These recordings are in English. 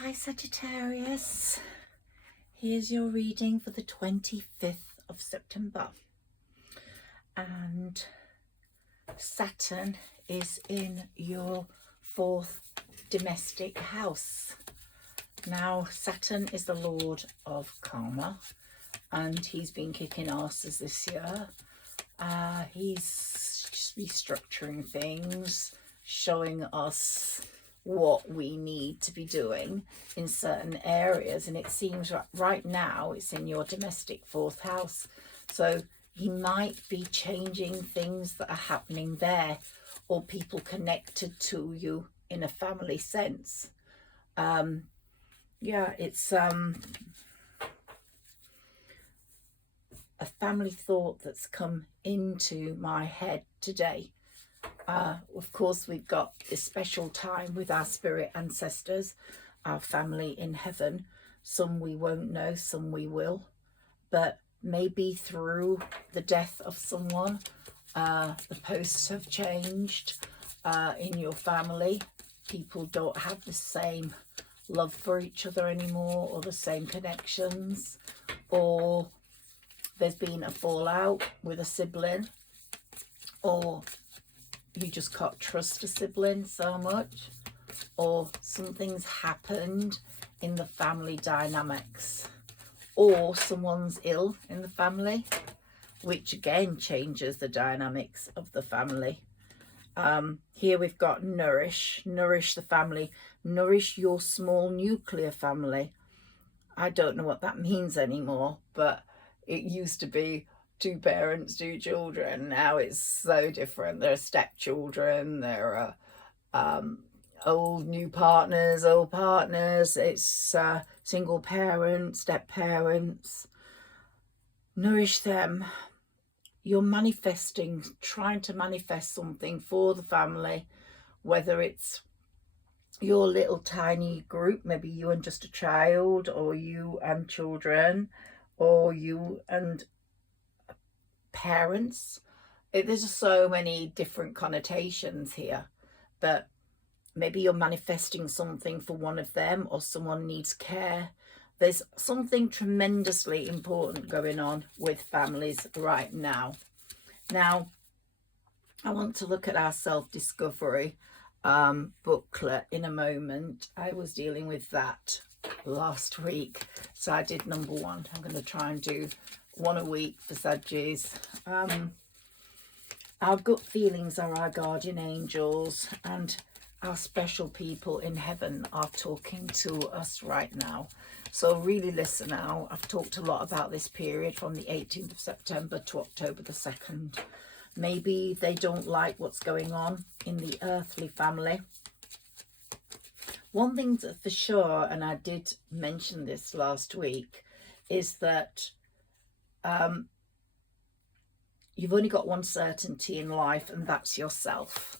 Hi Sagittarius, here's your reading for the 25th of September, and Saturn is in your 4th domestic house. Now Saturn is the Lord of Karma and he's been kicking asses this year. He's just restructuring things, showing us what we need to be doing in certain areas, and it seems right now it's in your domestic 4th house, so he might be changing things that are happening there, or people connected to you in a family sense. Yeah, it's a family thought that's come into my head today. Of course, we've got this special time with our spirit ancestors, our family in heaven. Some we won't know, some we will. But maybe through the death of someone, the posts have changed in your family. People don't have the same love for each other anymore, or the same connections, or there's been a fallout with a sibling, or you just can't trust a sibling so much, or something's happened in the family dynamics, or someone's ill in the family, which again changes the dynamics of the family. Here we've got nourish the family, nourish your small nuclear family. I don't know what that means anymore, but it used to be 2 parents, 2 children. Now it's so different. There are stepchildren, there are old partners. It's single parents, step parents. Nourish them. You're manifesting, trying to manifest something for the family, whether it's your little tiny group, maybe you and just a child, or you and children, or you and parents. There's just so many different connotations here, but maybe you're manifesting something for one of them, or someone needs care. There's something tremendously important going on with families right now. Now, I want to look at our self-discovery booklet in a moment. I was dealing with that last week, so I did number 1. I'm going to try and do 1 a week for Saggies. Our gut feelings are our guardian angels, and our special people in heaven are talking to us right now. So really listen now. I've talked a lot about this period from the 18th of September to October the 2nd. Maybe they don't like what's going on in the earthly family. One thing for sure, and I did mention this last week, is that you've only got one certainty in life, and that's yourself.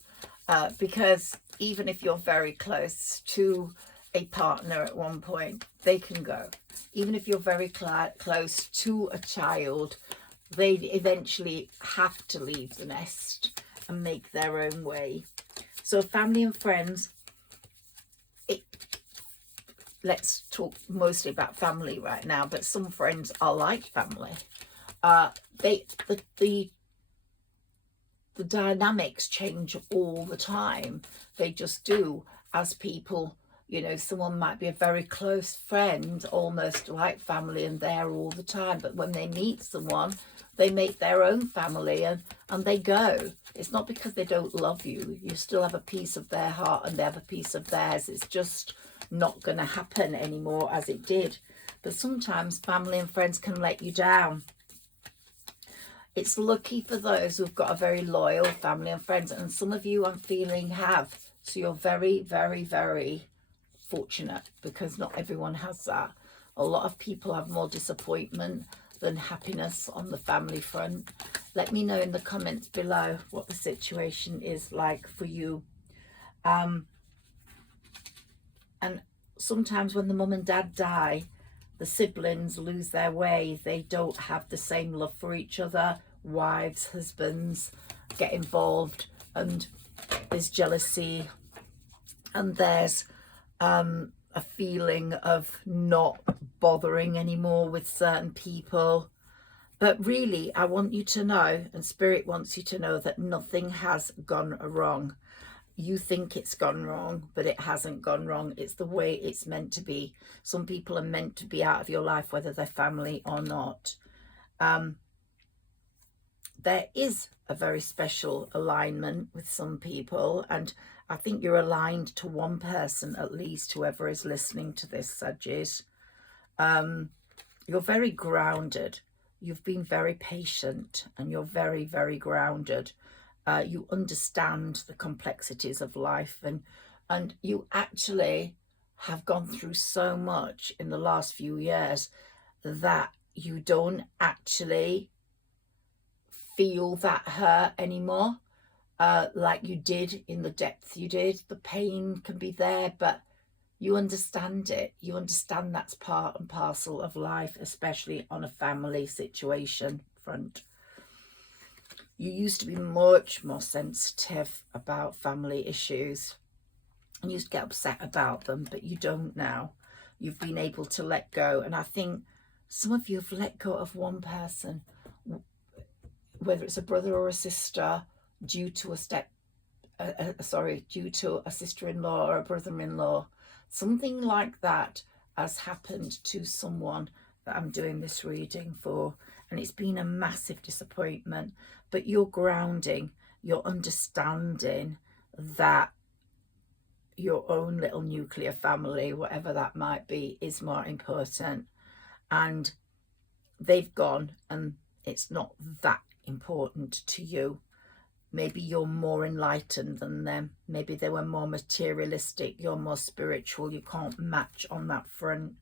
Because even if you're very close to a partner at one point, they can go. Even if you're very close to a child, they eventually have to leave the nest and make their own way. So family and friends, let's talk mostly about family right now, but some friends are like family. The dynamics change all the time. They just do, as people, you know, someone might be a very close friend, almost like family, and there all the time, but when they meet someone, they make their own family and they go. It's not because they don't love you. You still have a piece of their heart and they have a piece of theirs. It's just not going to happen anymore as it did. But sometimes family and friends can let you down. It's lucky for those who've got a very loyal family and friends, and some of you I'm feeling have. So you're very, very, very fortunate, because not everyone has that. A lot of people have more disappointment than happiness on the family front. Let me know in the comments below what the situation is like for you. And sometimes when the mum and dad die, the siblings lose their way. They don't have the same love for each other. Wives, husbands get involved, and there's jealousy, and there's a feeling of not bothering anymore with certain people. But really, I want you to know, and Spirit wants you to know, that nothing has gone wrong. You think it's gone wrong, but it hasn't gone wrong. It's the way it's meant to be. Some people are meant to be out of your life, whether they're family or not. There is a very special alignment with some people, and I think you're aligned to one person at least, whoever is listening to this, Sagittarius. You're very grounded. You've been very patient, and you're very, very grounded. You understand the complexities of life, and you actually have gone through so much in the last few years that you don't actually feel that hurt anymore, like you did in the depth you did. The pain can be there, but you understand it. You understand that's part and parcel of life, especially on a family situation front. You used to be much more sensitive about family issues and used to get upset about them, but you don't now. You've been able to let go, and I think some of you have let go of one person, whether it's a brother or a sister, due to due to a sister-in-law or a brother-in-law. Something like that has happened to someone that I'm doing this reading for, and it's been a massive disappointment. But you're grounding, you're understanding that your own little nuclear family, whatever that might be, is more important, and they've gone, and it's not that important to you. Maybe you're more enlightened than them. Maybe they were more materialistic. You're more spiritual. You can't match on that front.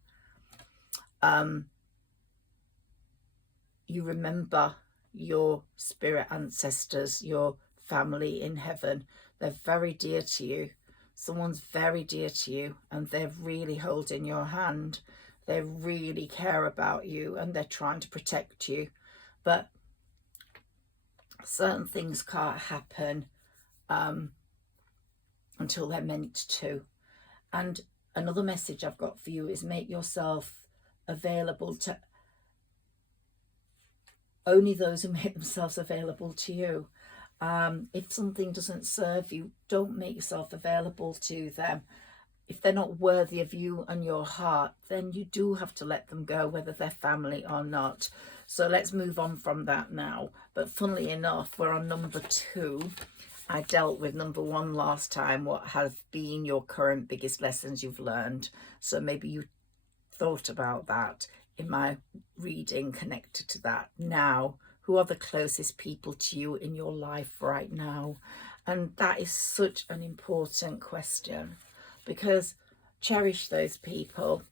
You remember your spirit ancestors, your family in heaven. They're very dear to you. Someone's very dear to you, and they're really holding your hand. They really care about you, and they're trying to protect you. But certain things can't happen until they're meant to. And another message I've got for you is make yourself available to only those who make themselves available to you. If something doesn't serve you, don't make yourself available to them. If they're not worthy of you and your heart, then you do have to let them go, whether they're family or not. So let's move on from that now. But funnily enough, we're on number 2. I dealt with number 1 last time. What have been your current biggest lessons you've learned? So maybe you thought about that in my reading connected to that. Now, who are the closest people to you in your life right now? And that is such an important question, because cherish those people.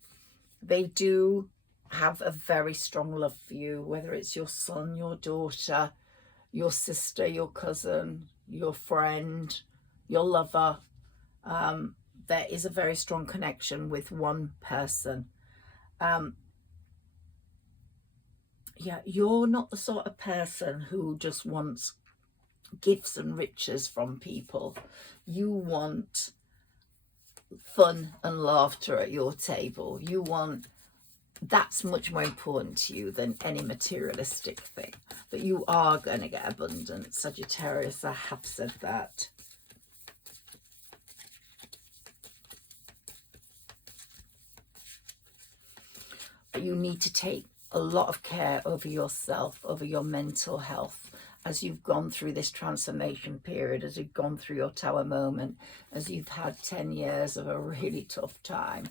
They do have a very strong love for you, whether it's your son, your daughter, your sister, your cousin, your friend, your lover. There is a very strong connection with one person. Yeah, you're not the sort of person who just wants gifts and riches from people. You want fun and laughter at your table. You want, that's much more important to you than any materialistic thing. But you are going to get abundance, Sagittarius. I have said that. But you need to take a lot of care over yourself, over your mental health, as you've gone through this transformation period, as you've gone through your tower moment, as you've had 10 years of a really tough time.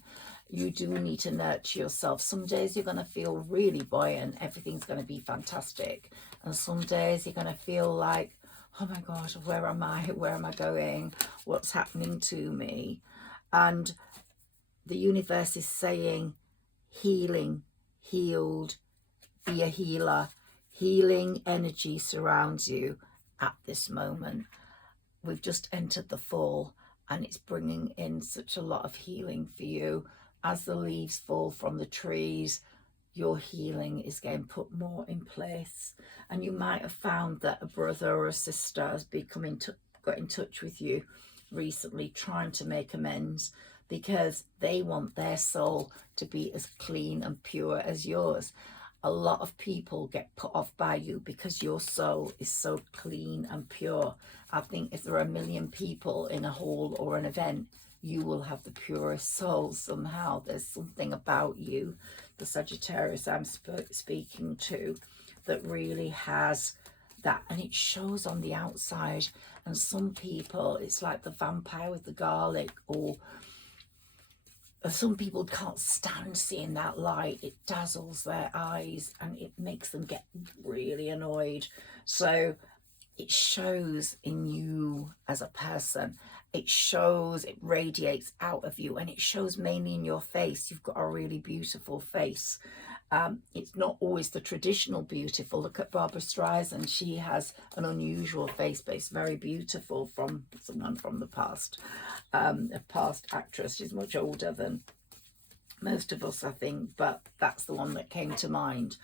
You do need to nurture yourself. Some days you're going to feel really buoyant, everything's going to be fantastic. And some days you're going to feel like, oh my God, where am I? Where am I going? What's happening to me? And the universe is saying, healing, healed, be a healer. Healing energy surrounds you at this moment. We've just entered the fall, and it's bringing in such a lot of healing for you. As the leaves fall from the trees, your healing is getting put more in place. And you might have found that a brother or a sister has got in touch with you, recently trying to make amends because they want their soul to be as clean and pure as yours. A lot of people get put off by you because your soul is so clean and pure. I think if there are 1 million people in a hall or an event, you will have the purest soul somehow. There's something about you, the Sagittarius I'm speaking to, that really has that, and it shows on the outside. And some people, it's like the vampire with the garlic, or some people can't stand seeing that light. It dazzles their eyes and it makes them get really annoyed. So it shows in you as a person. It shows, it radiates out of you, and it shows mainly in your face. You've got a really beautiful face. It's not always the traditional beautiful. Look at Barbara Streisand. She has an unusual face, but it's very beautiful, from someone from the past, a past actress. She's much older than most of us, I think, but that's the one that came to mind.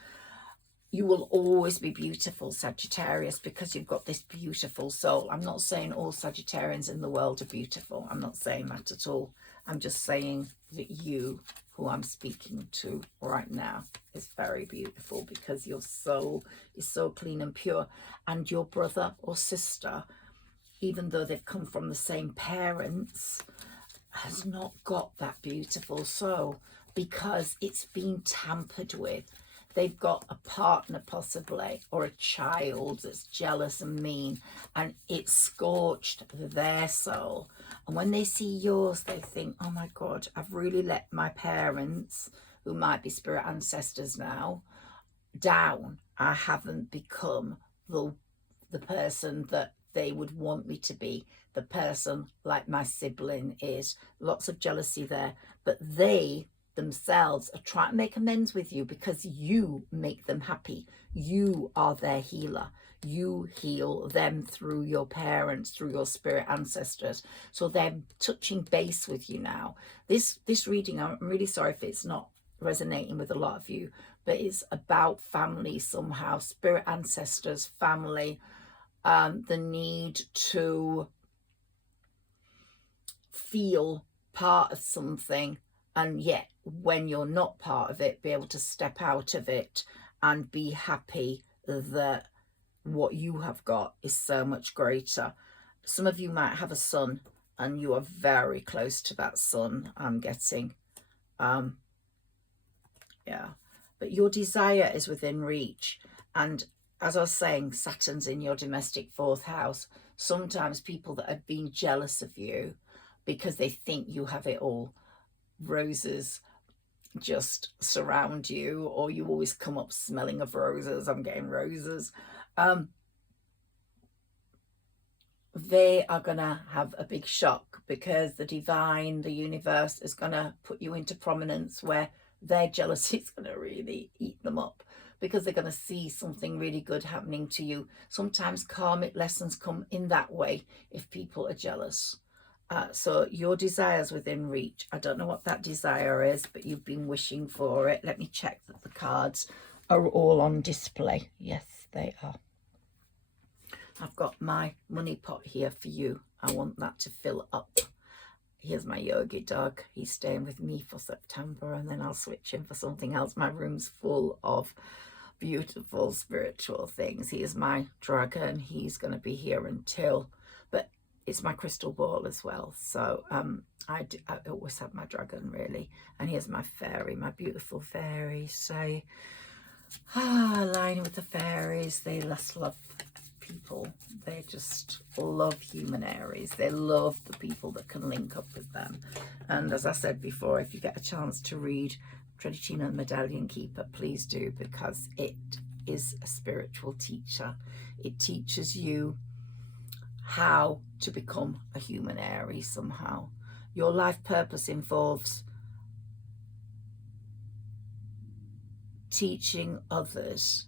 You will always be beautiful, Sagittarius, because you've got this beautiful soul. I'm not saying all Sagittarians in the world are beautiful. I'm not saying that at all. I'm just saying that you, who I'm speaking to right now, is very beautiful because your soul is so clean and pure. And your brother or sister, even though they've come from the same parents, has not got that beautiful soul because it's been tampered with. They've got a partner possibly, or a child that's jealous and mean, and it's scorched their soul. And when they see yours, they think, oh my God, I've really let my parents, who might be spirit ancestors now, down. I haven't become the person that they would want me to be, the person like my sibling is. Lots of jealousy there, but they themselves are trying to make amends with you because you make them happy. You are their healer. You heal them through your parents, through your spirit ancestors. So they're touching base with you now. This reading, I'm really sorry if it's not resonating with a lot of you, but it's about family somehow, spirit ancestors, family, the need to feel part of something, and yet when you're not part of it, be able to step out of it and be happy that what you have got is so much greater. Some of you might have a son and you are very close to that son, I'm getting. Yeah, but your desire is within reach. And as I was saying, Saturn's in your domestic 4th house. Sometimes people that have been jealous of you because they think you have it all, roses just surround you, or you always come up smelling of roses. I'm getting roses. They are gonna have a big shock because the divine, the universe, is gonna put you into prominence where their jealousy is gonna really eat them up, because they're gonna see something really good happening to you. Sometimes karmic lessons come in that way if people are jealous. So your desire's within reach. I don't know what that desire is, but you've been wishing for it. Let me check that the cards are all on display. Yes, they are. I've got my money pot here for you. I want that to fill up. Here's my yogi dog. He's staying with me for September, and then I'll switch him for something else. My room's full of beautiful spiritual things. He is my dragon. He's going to be here until, but it's my crystal ball as well. So I always have my dragon, really. And here's my fairy, my beautiful fairy. So aligning with the fairies, they just love people. They just love Humanairies. They love the people that can link up with them. And as I said before, if you get a chance to read Tradition Medallion Keeper, please do, because it is a spiritual teacher. It teaches you how to become a Humanairy somehow. Your life purpose involves teaching others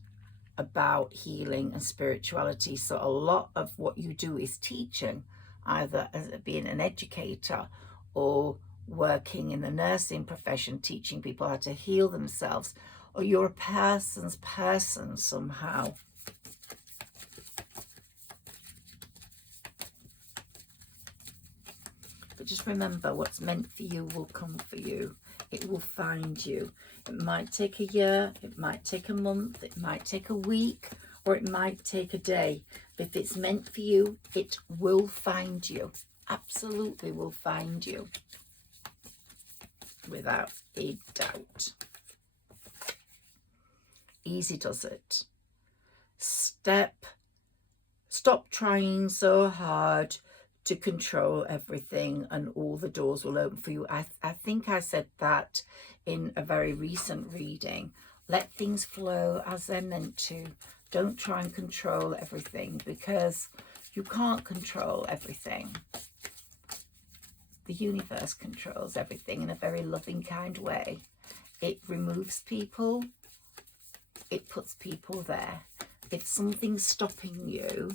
about healing and spirituality. So a lot of what you do is teaching, either as being an educator or working in the nursing profession, teaching people how to heal themselves, or you're a person's person somehow. just remember, what's meant for you will come for you. It will find you. It might take a year, it might take a month, it might take a week, or it might take a day. But if it's meant for you, it will find you. Absolutely will find you. Without a doubt. Easy does it. Stop trying so hard to control everything and all the doors will open for you. I think I said that in a very recent reading. Let things flow as they're meant to. Don't try and control everything, because you can't control everything. The universe controls everything in a very loving, kind way. It removes people. It puts people there. If something's stopping you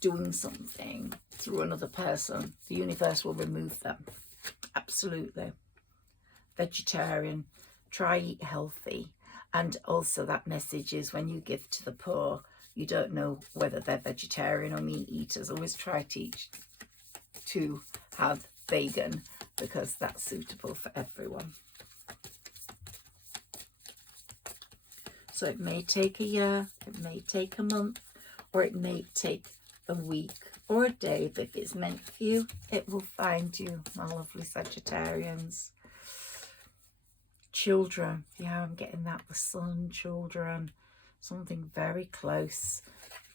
doing something through another person, the universe will remove them. Absolutely. Vegetarian, try eat healthy. And also that message is, when you give to the poor, you don't know whether they're vegetarian or meat eaters. Always try to have vegan, because that's suitable for everyone. So it may take a year, it may take a month, or it may take a week or a day, but if it's meant for you, it will find you, my lovely Sagittarians. Children, yeah, I'm getting that, the son, children, something very close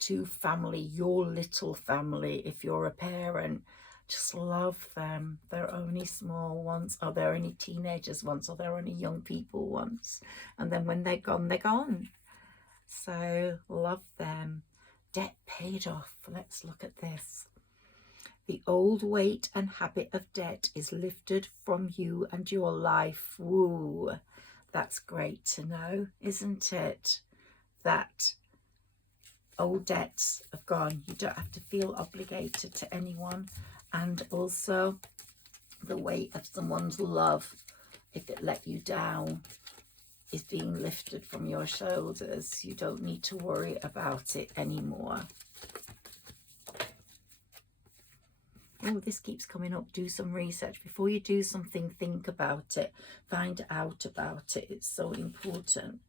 to family, your little family. If you're a parent, just love them. They're only small once, or they're only teenagers once, or they're only young people once, and then when they're gone, they're gone. So love them. Debt paid off. Let's look at this. The old weight and habit of debt is lifted from you and your life. Woo, that's great to know, isn't it? That old debts have gone. You don't have to feel obligated to anyone. And also the weight of someone's love, if it let you down, is being lifted from your shoulders. You don't need to worry about it anymore. Oh, this keeps coming up. Do some research. Before you do something, think about it. Find out about it. It's so important.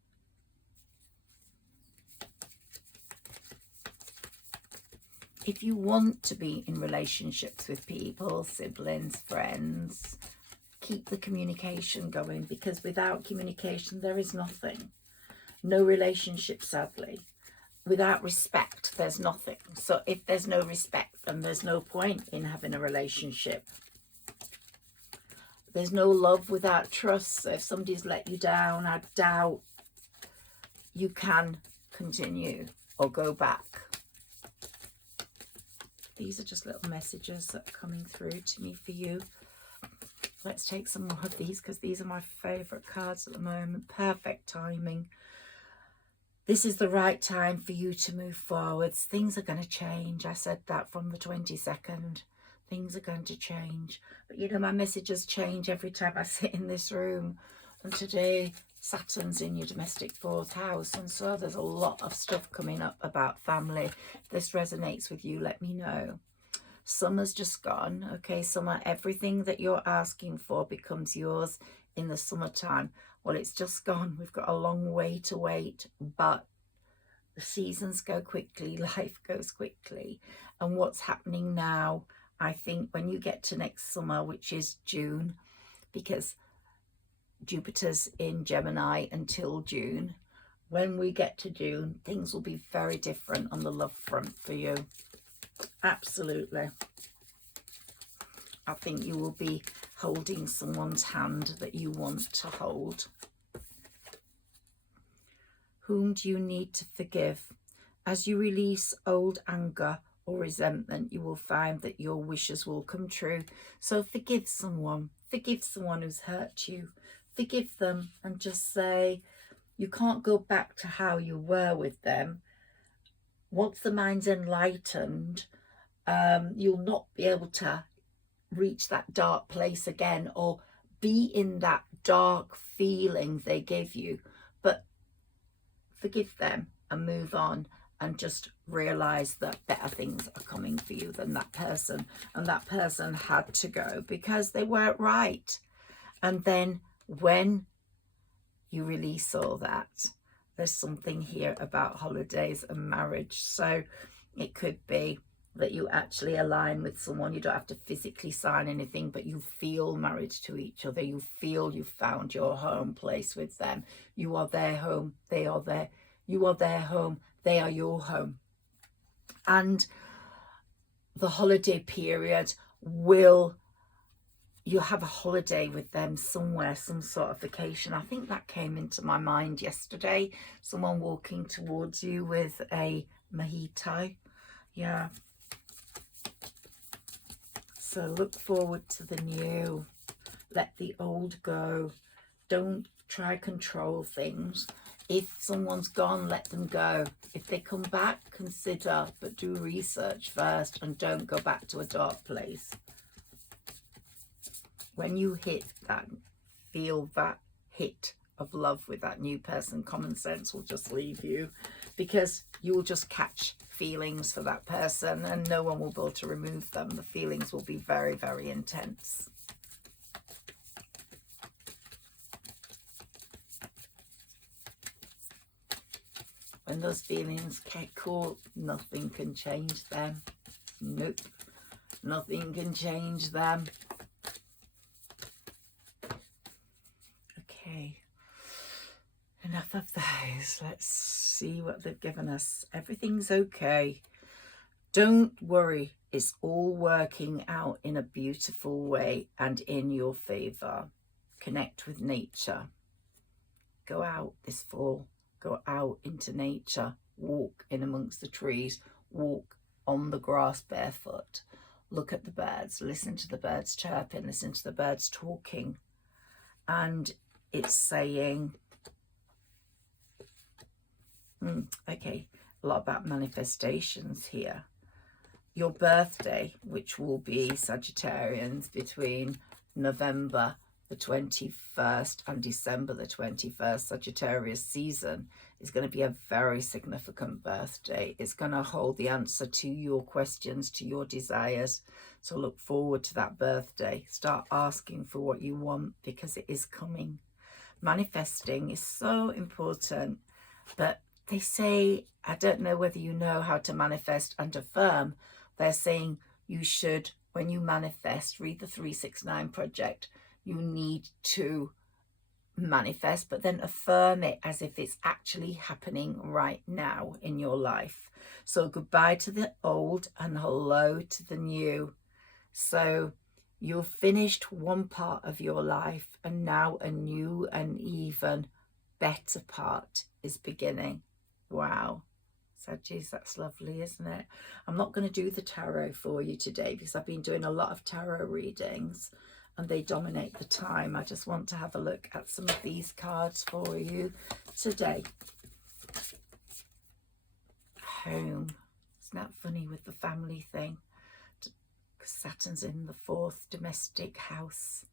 If you want to be in relationships with people, siblings, friends, keep the communication going, because without communication, there is nothing. No relationship, sadly. Without respect, there's nothing. So if there's no respect, then there's no point in having a relationship. There's no love without trust. So if somebody's let you down, I doubt you can continue or go back. These are just little messages that are coming through to me for you. Let's take some more of these, because these are my favourite cards at the moment. Perfect timing. This is the right time for you to move forwards. Things are going to change. I said that from the 22nd. Things are going to change. But you know, my messages change every time I sit in this room. And today, Saturn's in your domestic 4th house. And so there's a lot of stuff coming up about family. If this resonates with you, let me know. Summer's just gone. Okay, summer, everything that you're asking for becomes yours in the summertime. Well, it's just gone. We've got a long way to wait, but the seasons go quickly, life goes quickly. And what's happening now, I think when you get to next summer, which is June, because Jupiter's in Gemini until June, when we get to June, things will be very different on the love front for you. Absolutely. I think you will be holding someone's hand that you want to hold. Whom do you need to forgive? As you release old anger or resentment, you will find that your wishes will come true. So forgive someone. Forgive someone who's hurt you. Forgive them and just say, you can't go back to how you were with them. Once the mind's enlightened, you'll not be able to reach that dark place again, or be in that dark feeling they gave you. But forgive them and move on, and just realize that better things are coming for you than that person, and that person had to go because they weren't right. And then when you release all that, there's something here about holidays and marriage. So it could be that you actually align with someone. You don't have to physically sign anything, but you feel married to each other. You feel you've found your home place with them. You are their home, they are their, you are their home, they are your home. And the holiday period will, you have a holiday with them somewhere, some sort of vacation. I think that came into my mind yesterday. Someone walking towards you with a mojito. Yeah. So look forward to the new. Let the old go. Don't try control things. If someone's gone, let them go. If they come back, consider, but do research first and don't go back to a dark place. When you hit that, feel that hit of love with that new person, common sense will just leave you, because you will just catch feelings for that person and no one will be able to remove them. The feelings will be very, very intense. When those feelings get caught, nothing can change them. Nope, nothing can change them. Okay, enough of those. Let's see what they've given us. Everything's okay. Don't worry. It's all working out in a beautiful way and in your favor. Connect with nature. Go out this fall. Go out into nature. Walk in amongst the trees. Walk on the grass barefoot. Look at the birds. Listen to the birds chirping. Listen to the birds talking. And it's saying, okay, a lot about manifestations here. Your birthday, which will be Sagittarians between November the 21st and December the 21st, Sagittarius season, is going to be a very significant birthday. It's going to hold the answer to your questions, to your desires. So look forward to that birthday. Start asking for what you want, because it is coming. Manifesting is so important, but they say, I don't know whether you know how to manifest and affirm. They're saying you should, when you manifest, read the 369 project. You need to manifest, but then affirm it as if it's actually happening right now in your life. So goodbye to the old and hello to the new. So you've finished one part of your life and now a new and even better part is beginning. Wow. Saggies, that's lovely, isn't it? I'm not going to do the tarot for you today because I've been doing a lot of tarot readings and they dominate the time. I just want to have a look at some of these cards for you today. Home. Isn't that funny with the family thing? Saturn's in the 4th domestic house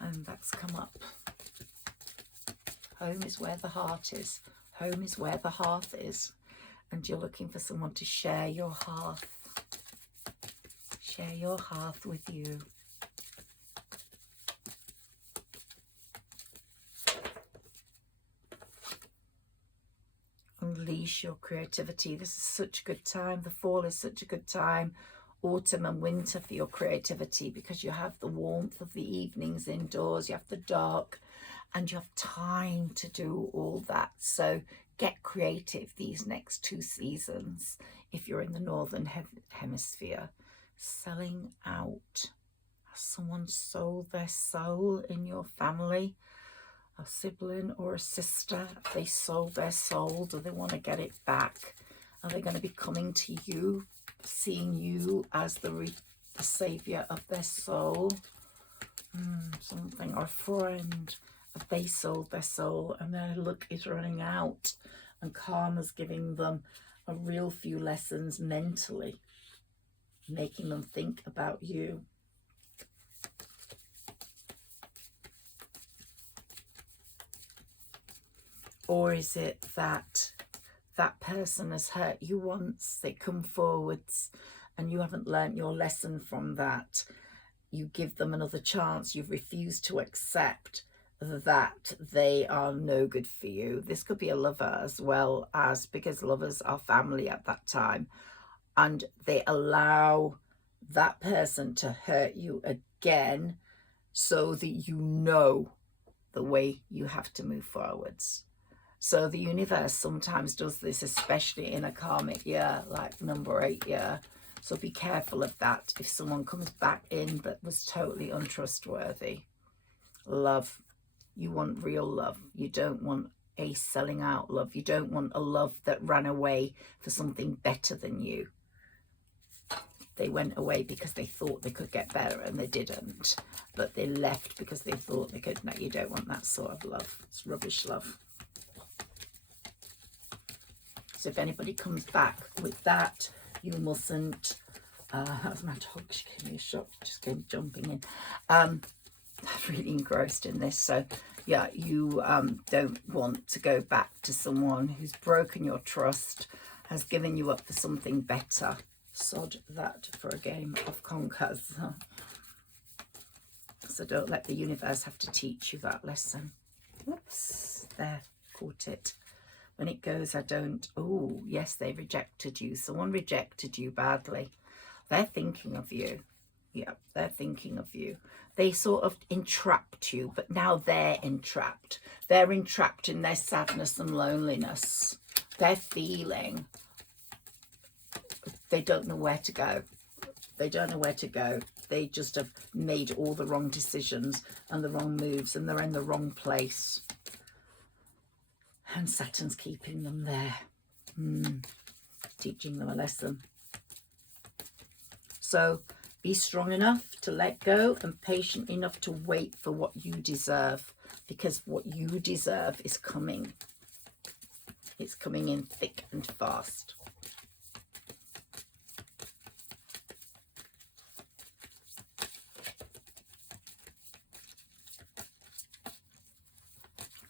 and that's come up. Home is where the heart is. Home is where the hearth is. And you're looking for someone to share your hearth. Share your hearth with you. Unleash your creativity. This is such a good time. The fall is such a good time. Autumn and winter for your creativity, because you have the warmth of the evenings indoors, you have the dark, and you have time to do all that. So get creative these next 2 seasons if you're in the northern hemisphere. Selling out. Has someone sold their soul in your family? A sibling or a sister? Have they sold their soul? Do they want to get it back? Are they going to be coming to you, seeing you as the savior of their soul? Something, or a friend. Have they sold their soul and their luck is running out, and karma's giving them a real few lessons mentally, making them think about you. Or is it that that person has hurt you once, they come forwards and you haven't learnt your lesson from that. You give them another chance. You've refused to accept that they are no good for you. This could be a lover as well, as because lovers are family at that time, and they allow that person to hurt you again so that you know the way you have to move forwards. So the universe sometimes does this, especially in a karmic year like number 8 year. So be careful of that if someone comes back in that was totally untrustworthy. Love. You want real love. You don't want a selling out love. You don't want a love that ran away for something better than you. They went away because they thought they could get better and they didn't. But they left because they thought they could. No, you don't want that sort of love. It's rubbish love. So if anybody comes back with that, you mustn't. That's my dog. She gave me a shock. Just came jumping in. I'm really engrossed in this. So yeah, you don't want to go back to someone who's broken your trust, has given you up for something better. Sod that for a game of conkers. So don't let the universe have to teach you that lesson. Whoops, there, caught it. When it goes, I don't. Oh, yes, they rejected you. Someone rejected you badly. They're thinking of you. Yeah, they're thinking of you. They sort of entrapped you, but now they're entrapped. They're entrapped in their sadness and loneliness. They're feeling they don't know where to go. They don't know where to go. They just have made all the wrong decisions and the wrong moves, and they're in the wrong place. And Saturn's keeping them there, teaching them a lesson. So be strong enough to let go and patient enough to wait for what you deserve, because what you deserve is coming. It's coming in thick and fast.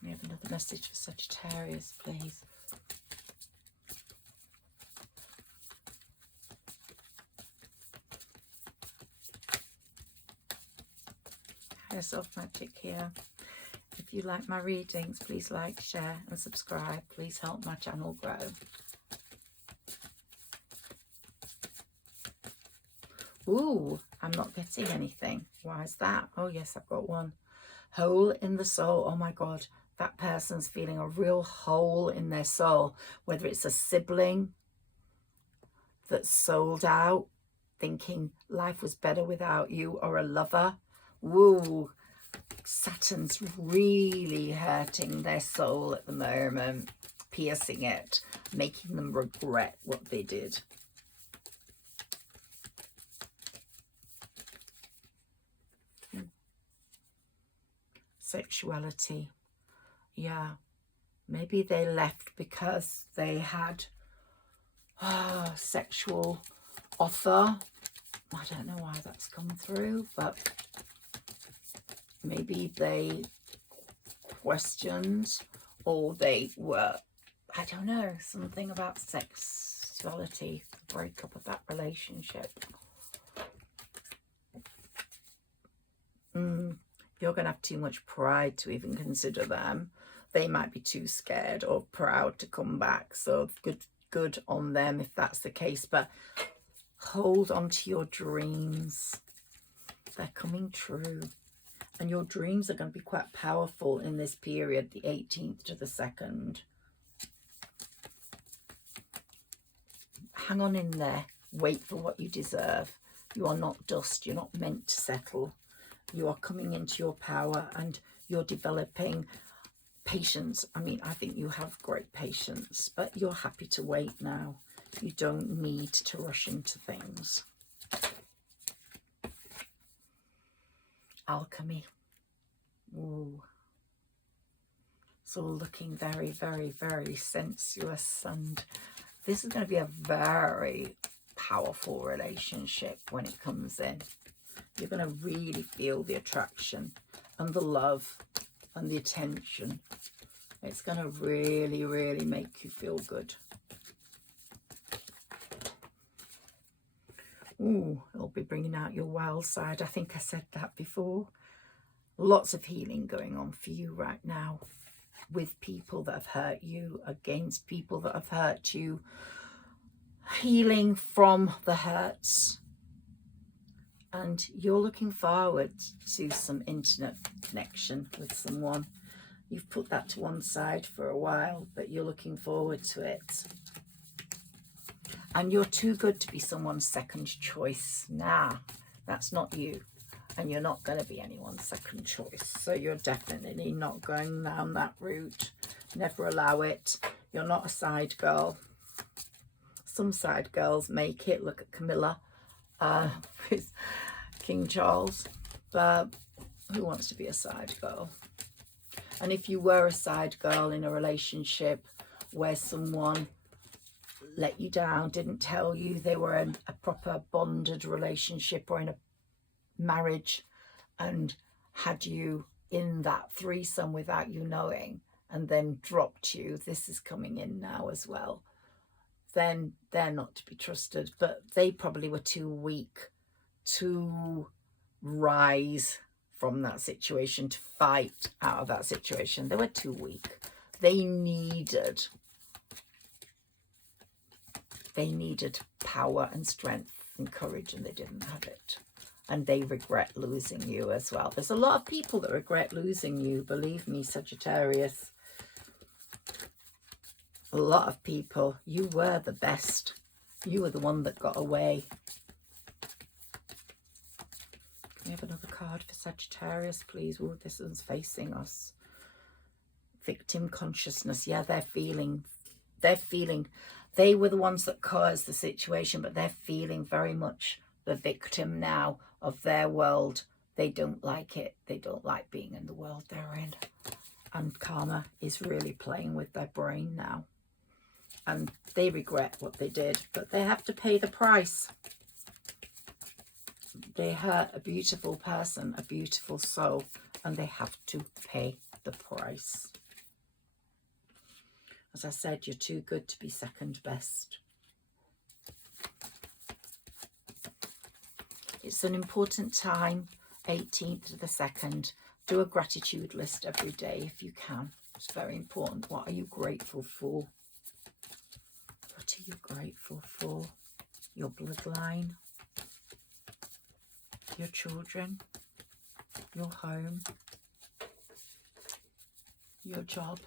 We have another message for Sagittarius, please. Higherself magic here. If you like my readings, please like, share and subscribe. Please help my channel grow. Ooh, I'm not getting anything. Why is that? Oh yes, I've got one. Hole in the soul. Oh my God. That person's feeling a real hole in their soul, whether it's a sibling that's sold out, thinking life was better without you, or a lover. Woo, Saturn's really hurting their soul at the moment, piercing it, making them regret what they did. Sexuality. Yeah, maybe they left because they had sexual offer. I don't know why that's come through, but maybe they questioned, or they were, I don't know, something about sexuality, the breakup of that relationship. You're going to have too much pride to even consider them. They might be too scared or proud to come back. So good on them if that's the case. But hold on to your dreams. They're coming true. And your dreams are going to be quite powerful in this period, the 18th to the 2nd. Hang on in there. Wait for what you deserve. You are not dust. You're not meant to settle. You are coming into your power and you're developing patience. I mean, I think you have great patience, but you're happy to wait now. You don't need to rush into things. Alchemy. Ooh. It's all looking very, very, very sensuous, and this is going to be a very powerful relationship when it comes in. You're going to really feel the attraction and the love and the attention It's going to really, really make you feel good. Ooh, it'll be bringing out your wild side. I think I said that before. Lots of healing going on for you right now, with people that have hurt you, against people that have hurt you. Healing from the hurts. And you're looking forward to some intimate connection with someone. You've put that to one side for a while, but you're looking forward to it. And you're too good to be someone's second choice. Nah, that's not you. And you're not going to be anyone's second choice. So you're definitely not going down that route. Never allow it. You're not a side girl. Some side girls make it. Look at Camilla with King Charles. But who wants to be a side girl? And if you were a side girl in a relationship where someone let you down, didn't tell you they were in a proper bonded relationship or in a marriage, and had you in that threesome without you knowing, and then dropped you, this is coming in now as well, then they're not to be trusted. But they probably were too weak to rise from that situation, to fight out of that situation. They were too weak. They needed power and strength and courage, and they didn't have it. And they regret losing you as well. There's a lot of people that regret losing you, believe me, Sagittarius. A lot of people. You were the best. You were the one that got away. Can we have another card for Sagittarius, please? Oh, this one's facing us. Victim consciousness. Yeah, they're feeling, they were the ones that caused the situation, but they're feeling very much the victim now of their world. They don't like it. They don't like being in the world they're in. And karma is really playing with their brain now. And they regret what they did, but they have to pay the price. They hurt a beautiful person, a beautiful soul, and they have to pay the price. As I said, you're too good to be second best. It's an important time, 18th to the 2nd. Do a gratitude list every day if you can. It's very important. What are you grateful for? What are you grateful for? Your bloodline, your children, your home, your job,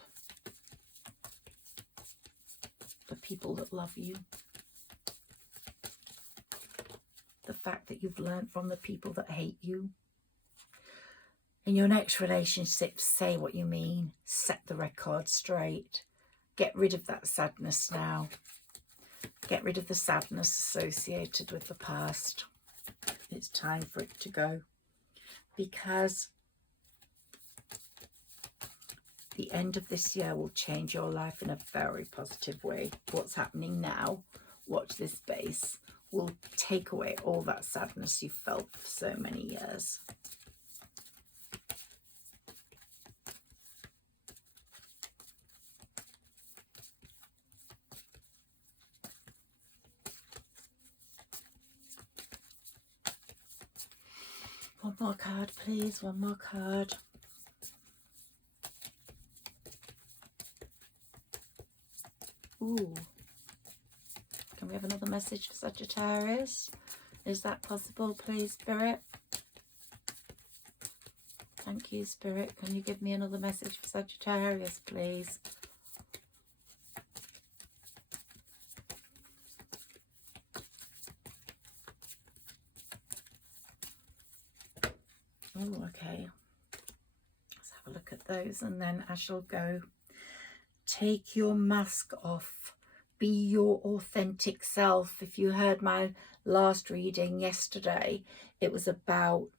the people that love you, the fact that you've learned from the people that hate you. In your next relationship, say what you mean, set the record straight, get rid of that sadness now, get rid of the sadness associated with the past. It's time for it to go, because the end of this year will change your life in a very positive way. What's happening now, watch this space, will take away all that sadness you felt for so many years. One more card, please. One more card. Ooh. Can we have another message for Sagittarius? Is that possible, please, Spirit? Thank you, Spirit. Can you give me another message for Sagittarius, please? Oh, okay. Let's have a look at those, and then I shall go. Take your mask off. Be your authentic self. If you heard my last reading yesterday, it was about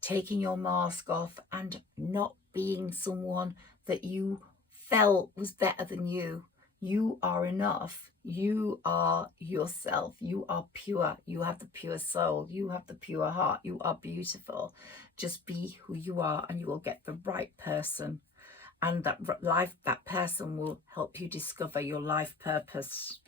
taking your mask off and not being someone that you felt was better than you. You are enough. You are yourself. You are pure. You have the pure soul. You have the pure heart. You are beautiful. Just be who you are, and you will get the right person. and that person will help you discover your life purpose,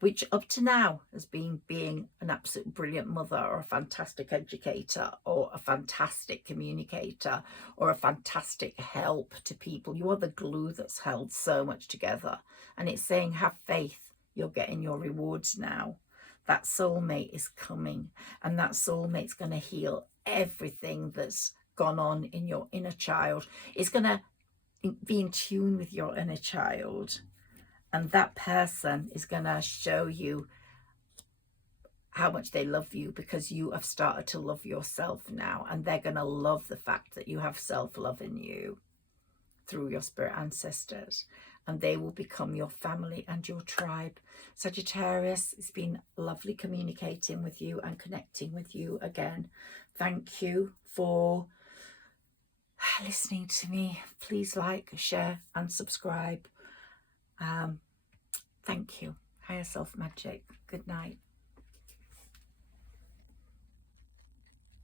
which up to now has been being an absolute brilliant mother, or a fantastic educator, or a fantastic communicator, or a fantastic help to people. You are the glue that's held so much together. And it's saying, have faith, you're getting your rewards now. That soulmate is coming, and that soulmate's going to heal everything that's gone on in your inner child. It's going to be in tune with your inner child. And that person is going to show you how much they love you, because you have started to love yourself now. And they're going to love the fact that you have self-love in you through your spirit ancestors. And they will become your family and your tribe. Sagittarius, it's been lovely communicating with you and connecting with you again. Thank you for listening to me. Please like, share and subscribe. Thank you. Higher Self Magic. Good night.